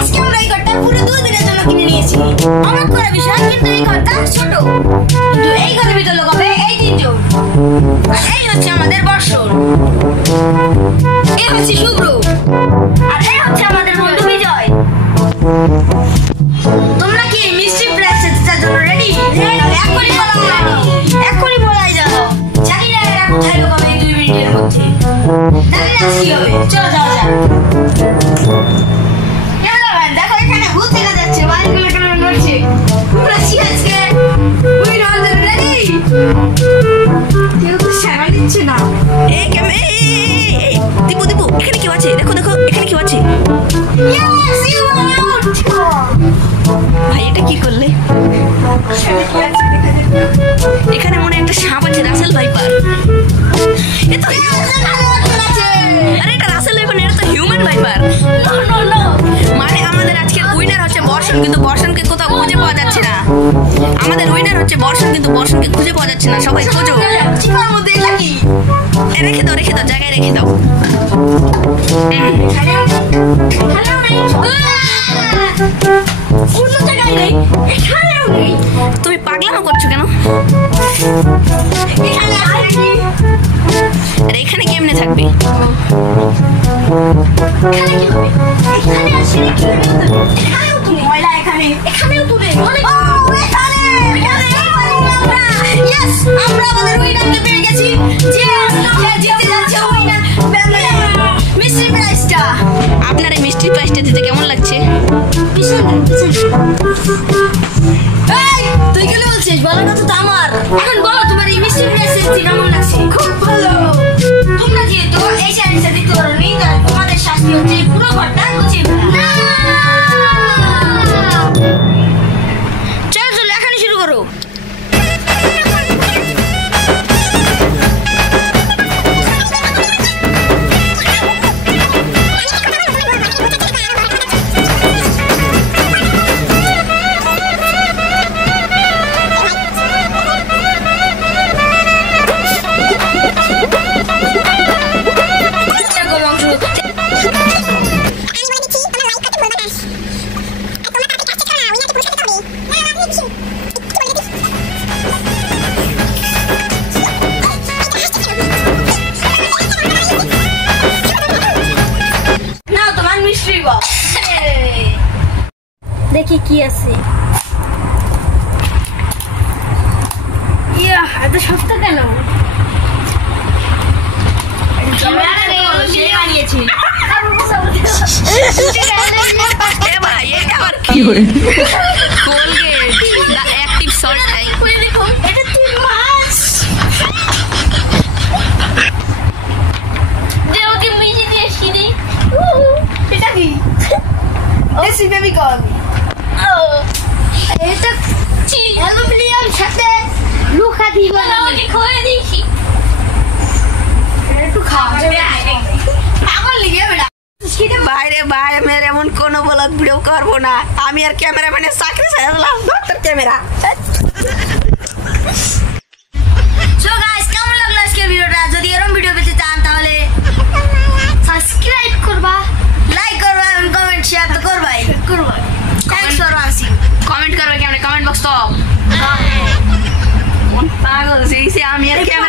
আজকে আমরা এই ঘরটা পুরো 2 দিনের জন্য কিনে নিয়েছি। অবাক করা বিষয়, কিন্তু এই ঘরটা ছোট, কিন্তু এই ঘরের ভিতর লোক হবে এই 3 জন। আর এই হচ্ছে আমাদের বর্ষণ, এই হচ্ছে শুভ্র, আর এই হচ্ছে আমাদের বন্ধু বিজয়। তোমরা কি মিষ্টি প্রাইস জেতার জন্য রেডি? এখনই বলাই যাও, জানি না এরা কোথায় লোক হবে 2 মিনিটের মধ্যে। জানি না কি হবে, চলো যাওয়া যাক। দেখো এখানে ভূত দেখা যাচ্ছে, বাড়িগুলো কেন নড়ছে। তোমরা আজকে উইন হতে রেডি? কেউ তো সারা দিচ্ছে না। এই দীপু এখানে কেউ আছে? দেখো এখানে কেউ আছে। ভাই এটা কি করলে? এখানে মনে একটা সাপ আছে, রাসেল ভাইপার। আরে এটা রাসেল ভাইপার, এটা তো হিউম্যান ভাইপার। মানে আমাদের আজকের উইনার হচ্ছে বর্ষণ, কিন্তু বর্ষণকে কোথাও খুঁজে পাওয়া যাচ্ছে না। আমাদের উইনার হচ্ছে বর্ষণ, কিন্তু বর্ষণকে খুঁজে পাওয়া যাচ্ছে না। সবাই খোঁজো। রেখে দাও, জায়গায় রেখে দাও। তুমি পাগলামো করছো কেন? আরে এখানে কেমনে থাকবে? আমরা আমাদের উইনারকে পেয়ে গেছি, যে জিতে যাচ্ছে উইনার মিষ্টি প্রাইজটা। আপনার এই মিষ্টি প্রাইজটা দিতে কেমন লাগছে? তুই কি বলছিস? বলার কথা তো আমার। এখন বলো তোমার এই মিষ্টি প্রাইজটা কেমন লাগছে? খুব ভালো। তোমরা যেহেতু এই চ্যালেঞ্জটা দিতে পারোনি, তোমাদের শাস্তি হচ্ছে পুরো ঘরটা গুছিয়ে ফেলা। চলো এখনই শুরু করো। দেখি কি আছে। এত সস্তা কেন? এটা অ্যালুমিনিয়াম সাথে লুকা দিব না, ওকে খোয়ে দিছি। একটু খাওয়া যাবে পাগল লিগে বেটা। বাইরে ভাই আমি আর এমন কোনো ব্লগ ভিডিও করবো না। আমি আর ক্যামেরাম্যানের চাকরি ছেড়ে দিলাম। তোর ক্যামেরা। সো গাইস, কেমন লাগলো আজকের ভিডিওটা? যদি এরকম ভিডিও পেতে চান তাহলে সাবস্ক্রাইব করবা, লাইক করবা এবং কমেন্ট শেয়ার তো করবাই। Thanks for watching. কমেন্ট করবে কেমন? কমেন্ট বক্স তো পাগল সেই আমি আর ক্যামেরা